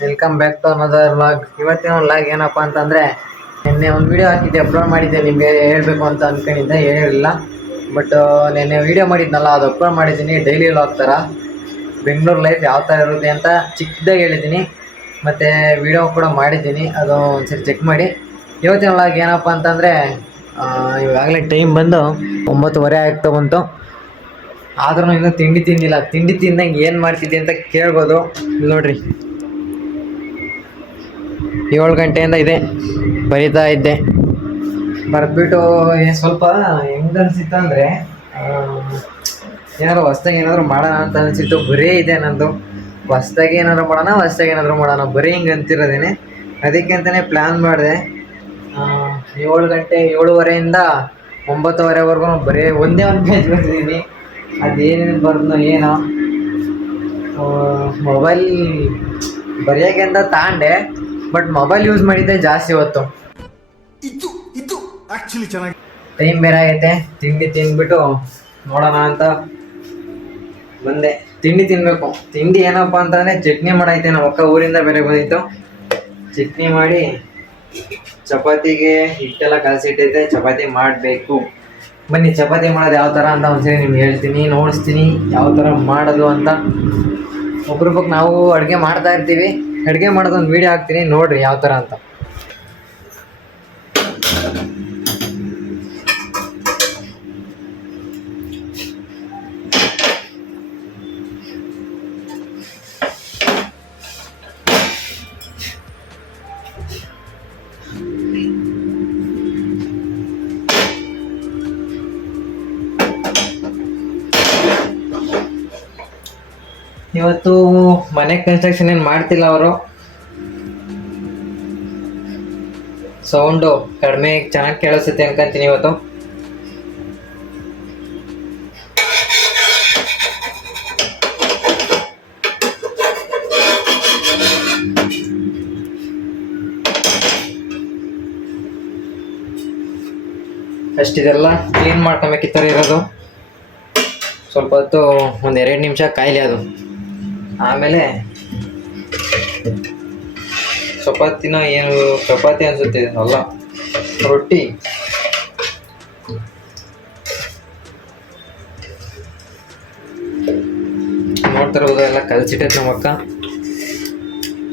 Welcome back to another vlog. ಇವತ್ತಿನ vlog ಏನಪ್ಪ ಅಂತಂದರೆ, ನಿನ್ನೆ ಒಂದು ವೀಡಿಯೋ ಹಾಕಿದ್ದೆ, ಅಪ್ಲೋಡ್ ಮಾಡಿದ್ದೆ. ನಿಮಗೆ ಹೇಳಬೇಕು ಅಂತ ಅಂದ್ಕೊಂಡಿದ್ದೆ, ಹೇಳಿರಲಿಲ್ಲ. ಬಟ್ ನಿನ್ನೆ ವೀಡಿಯೋ ಮಾಡಿದ್ನಲ್ಲ, ಅದು ಅಪ್ಲೋಡ್ ಮಾಡಿದ್ದೀನಿ. ಡೈಲಿ ವ್ಲಾಗ್ ಥರ ಬೆಂಗಳೂರು ಲೈಫ್ ಯಾವ ಥರ ಇರುತ್ತೆ ಅಂತ ಚಿಕ್ಕದಾಗಿ ಹೇಳಿದ್ದೀನಿ. ಮತ್ತು ವೀಡಿಯೋ ಕೂಡ ಮಾಡಿದ್ದೀನಿ, ಅದು ಒಂದ್ಸರಿ ಚೆಕ್ ಮಾಡಿ. ಇವತ್ತಿನ ವ್ಲಾಗ್ ಏನಪ್ಪ ಅಂತಂದರೆ, ಇವಾಗಲೇ ಟೈಮ್ ಬಂದು 9:30 ಆಗ್ತಾ ಬಂತು. ಆದ್ರೂ ಇನ್ನೂ ತಿಂಡಿ ತಿಂದಿಲ್ಲ. ತಿಂಡಿ ತಿಂದಂಗೆ ಏನು ಮಾಡ್ತಿದ್ದೆ ಅಂತ ಕೇಳ್ಬೋದು. ನೋಡ್ರಿ, 7 ಗಂಟೆಯಿಂದ ಇದೆ ಬರಿತಾ ಇದ್ದೆ. ಬರೆದ್ಬಿಟ್ಟು ಸ್ವಲ್ಪ ಹೆಂಗೆ ಅನಿಸಿತ್ತು ಅಂದರೆ, ಏನಾದ್ರು ಹೊಸ್ದಾಗಿ ಏನಾದರೂ ಮಾಡೋಣ ಅಂತ ಅನಿಸಿತ್ತು. ಬರೀ ಇದೆ ನಂದು, ಹೊಸ್ದಾಗಿ ಏನಾದರೂ ಮಾಡೋಣ ಬರೀ ಹಿಂಗೆ ಅಂತಿರೋದೇನೆ. ಅದಕ್ಕೆ ಅಂತಲೇ ಪ್ಲ್ಯಾನ್ ಮಾಡಿದೆ. 7 ಗಂಟೆ 7:30ಇಂದ 9:30ವರೆಗೂ ಬರೀ ಒಂದೇ ಒಂದು ಪೇಜ್ ಬರ್ತಿದ್ದೀನಿ. ಅದೇನೇನು ಬರ್ದು ಏನೋ ಮೊಬೈಲ್ ಬರೆಯೋಕೆ ಅಂತ ತಗೊಂಡೆ, ಬಟ್ ಮೊಬೈಲ್ ಯೂಸ್ ಮಾಡಿದ್ದೆ ಜಾಸ್ತಿ ಹೊತ್ತು. ಇದು ಆಕ್ಚುಲಿ ಚೆನ್ನಾಗಿ ಟೈಮ್ ಬೇರೆ ಆಗೈತೆ. ತಿಂಡಿ ತಿಂದ್ಬಿಟ್ಟು ನೋಡೋಣ ಅಂತ ಬಂದೆ. ತಿಂಡಿ ತಿನ್ನಬೇಕು. ತಿಂಡಿ ಏನಪ್ಪ ಅಂತಂದರೆ ಚಟ್ನಿ ಮಾಡೈತೆ. ನಮ್ಮ ಅಕ್ಕ ಊರಿಂದ ಬೇರೆ ಬಂದಿತ್ತು. ಚಟ್ನಿ ಮಾಡಿ ಚಪಾತಿಗೆ ಹಿಟ್ಟೆಲ್ಲ ಕಲಸಿಟ್ಟೈತೆ, ಚಪಾತಿ ಮಾಡಬೇಕು. ಬನ್ನಿ, ಚಪಾತಿ ಮಾಡೋದು ಯಾವ ಥರ ಅಂತ ಒಂದ್ಸರಿ ನಿಮ್ಗೆ ಹೇಳ್ತೀನಿ, ನೋಡಿಸ್ತೀನಿ ಯಾವ ಥರ ಮಾಡೋದು ಅಂತ. ಒಬ್ರೊಬ್ಬಕ್ಕೆ ನಾವು ಅಡುಗೆ ಮಾಡ್ತಾ ಇರ್ತೀವಿ. ಅಡುಗೆ ಮಾಡೋದೊಂದು ವೀಡಿಯೋ ಹಾಕ್ತೀನಿ, ನೋಡಿರಿ ಯಾವ ಥರ ಅಂತ. ಇವತ್ತು ಮನೆ ಕನ್ಸ್ಟ್ರಕ್ಷನ್ ಏನು ಮಾಡ್ತಿಲ್ಲ ಅವರು. ಸೌಂಡು ಕಡಿಮೆ ಚೆನ್ನಾಗಿ ಕೇಳಿಸುತ್ತೆ ಅನ್ಕೊಂತೀನಿ ಇವತ್ತು. ಫಸ್ಟ್ ಇದೆಲ್ಲ ಕ್ಲೀನ್ ಮಾಡ್ಕೊಬೇಕಿತ್ತರ ಇರೋದು. ಸ್ವಲ್ಪ ಹೊತ್ತು ಒಂದು 2 ನಿಮಿಷ ಕಾಯಿಲೆ ಅದು. ಆಮೇಲೆ ಚಪಾತಿನ ಏನು ಚಪಾತಿ ಅನಿಸುತ್ತೆ, ಅಲ್ಲ ರೊಟ್ಟಿ. ನೋಡ್ತಿರ್ಬೋದು, ಎಲ್ಲ ಕಲಸಿಟ್ಟೈತೆ ನಮ್ಮ ಅಕ್ಕ.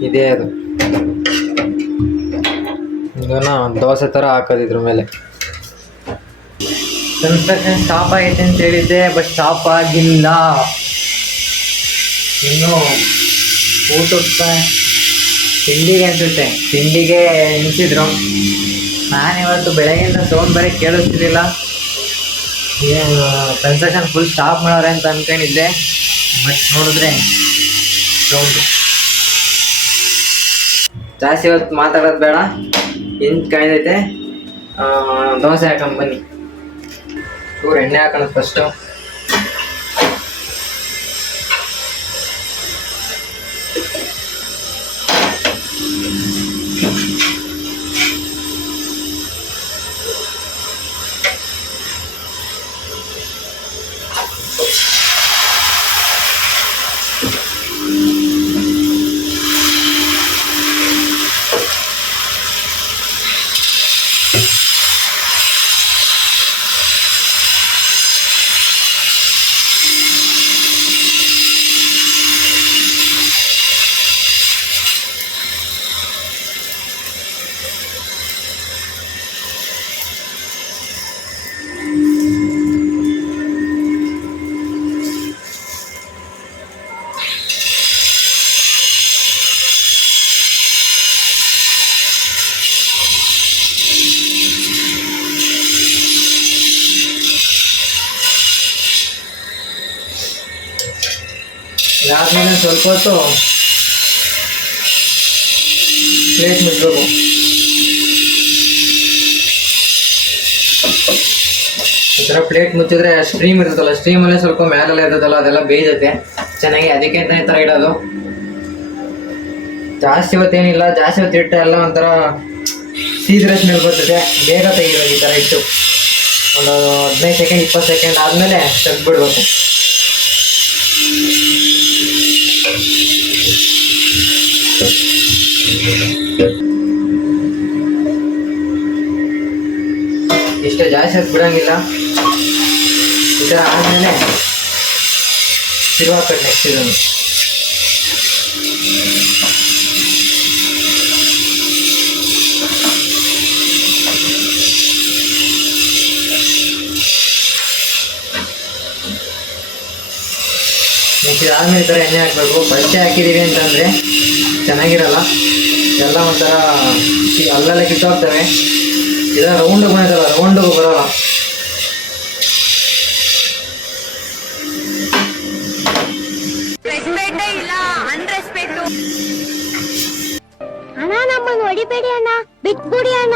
ಇದೇ ಅದು ಇದನ್ನ ದೋಸೆ ಥರ ಹಾಕೋದು ಇದ್ರ ಮೇಲೆ. ಕನ್ಸ್ಟ್ರಕ್ಷನ್ ಸ್ಟಾಪ್ ಆಗೈತೆ ಅಂತ ಹೇಳಿದ್ದೆ, ಬಟ್ ಸ್ಟಾಪ್ ಆಗಿಲ್ಲ. ಇನ್ನು ಊಟಕ್ಕೆ ತಿಂಡಿಗೆ ಅನಿಸುತ್ತೆ, ತಿಂಡಿಗೆ ನಿಲ್ಸಿದ್ರು. ನಾನಿವತ್ತು ಬೆಳಗ್ಗೆಯಿಂದ ಸೌಂಡ್ ಬರೀ ಕೇಳಿಸ್ತಿರ್ಲಿಲ್ಲ. ಏನು ಕನ್ಸ್ಟ್ರಕ್ಷನ್ ಫುಲ್ ಸ್ಟಾಪ್ ಮಾಡೋರೆ ಅಂತ ಅಂದ್ಕೊಂಡಿದ್ದೆ, ಬಟ್ ನೋಡಿದ್ರೆ ಸೌಂಡು ಜಾಸ್ತಿ. ಇವತ್ತು ಮಾತಾಡೋದು ಬೇಡ, ಹೆಂಗೆ ಕಾಯ್ದೈತೆ. ದೋಸೆ ಹಾಕೊಂಡು ಬನ್ನಿ. ಎಣ್ಣೆ ಹಾಕೋಣ ಫಸ್ಟು. ಇದಾದ್ಮೇಲೆ ಸ್ವಲ್ಪ ಹೊತ್ತು ಪ್ಲೇಟ್ ಮುಚ್ಚಬೇಕು. ಈ ಥರ ಪ್ಲೇಟ್ ಮುಚ್ಚಿದ್ರೆ ಸ್ಟ್ರೀಮ್ ಇರುತ್ತಲ್ಲ, ಸ್ಟ್ರೀಮಲ್ಲೇ ಸ್ವಲ್ಪ ಮೇಲೆಲ್ಲ ಇರ್ತದಲ್ಲ, ಅದೆಲ್ಲ ಬೇಯ್ದೈತೆ ಚೆನ್ನಾಗಿ. ಅದಕ್ಕೆ ಅಂತ ಈ ಥರ ಇಡೋದು. ಜಾಸ್ತಿ ಹೊತ್ತೇನಿಲ್ಲ, ಜಾಸ್ತಿ ಹೊತ್ತು ಇಟ್ಟೆ ಎಲ್ಲ ಒಂಥರ ಸೀದ್ರೆ ಸ್ಮೆಲ್ ಬರ್ತದೆ. ಬೇಗ ತೆಗಿಬೇಕು ಈ ಥರ ಇಟ್ಟು. ಒಂದು 15 ಸೆಕೆಂಡ್ 20 ಸೆಕೆಂಡ್ ಆದಮೇಲೆ ತೆಗ್ದುಬಿಡ್ಬೇಕು. ಇಷ್ಟೇ, ಜಾಸ್ತಿ ಹೊತ್ತು ಬಿಡೋಂಗಿಲ್ಲ. ಈ ಥರ ಆದಮೇಲೆ ತಿರುವಾಕಟ್ಟು ನೆಕ್ಸ್ಟ್ ಇದನ್ನು. ನೆಕ್ಸ್ಟ್ ಇದಾದ್ಮೇಲೆ ಈ ಥರ ಎಣ್ಣೆ ಹಾಕಬೇಕು. ಬಟ್ಟೆ ಹಾಕಿದ್ದೀವಿ ಅಂತಂದರೆ ಚೆನ್ನಾಗಿರಲ್ಲ, ಎಲ್ಲ ಒಂಥರ ಅಲ್ಲೆಲ್ಲ ಕಿತ್ತೋಗ್ತವೆ. ಇದರ ರೌಂಡಿಗೆ ಬಂದಿದ್ದಲ್ಲ, ರೌಂಡಿಗೆ ಬರೋಲ್ಲ. ಅಣ್ಣ ನಮ್ಮನ್ನು ಹೊಡಿಬೇಡಿ ಅಣ್ಣ, ಬಿಟ್ಬಿಡಿ ಅಣ್ಣ.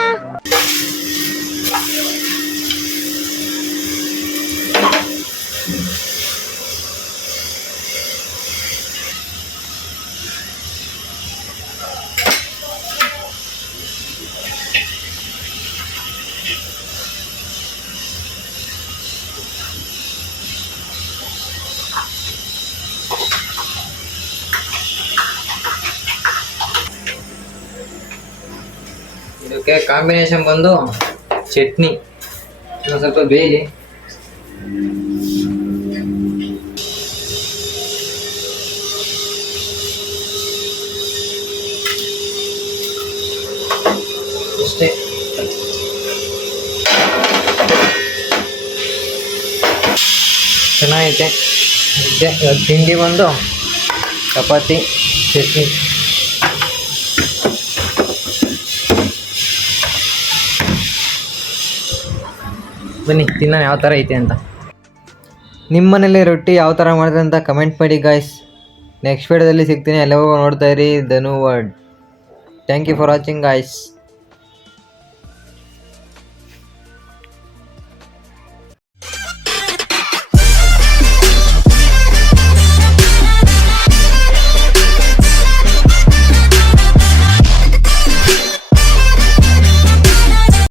ಇದಕ್ಕೆ ಕಾಂಬಿನೇಷನ್ ಬಂದು ಚಟ್ನಿ. ಇನ್ನೊಂದು ಸ್ವಲ್ಪ ಬೇಯಲಿ. ಇಷ್ಟೇ. ಚೆನ್ನಾಗೈತೆ. ತಿಂಡಿ ಬಂದು ಚಪಾತಿ ಚಟ್ನಿ. ಬನ್ನಿ ತಿನ್ನೋಣ ಯಾವ ಥರ ಐತೆ ಅಂತ. ನಿಮ್ಮ ಮನೇಲಿ ರೊಟ್ಟಿ ಯಾವ ಥರ ಮಾಡಿದ್ರೆ ಅಂತ ಕಮೆಂಟ್ ಮಾಡಿ ಗಾಯ್ಸ್. ನೆಕ್ಸ್ಟ್ ವಿಡಿಯೋದಲ್ಲಿ ಸಿಗ್ತೀನಿ. ಎಲ್ಲವೂ ನೋಡ್ತಾ ಇರಿ Dhanu word. Thank you for watching guys.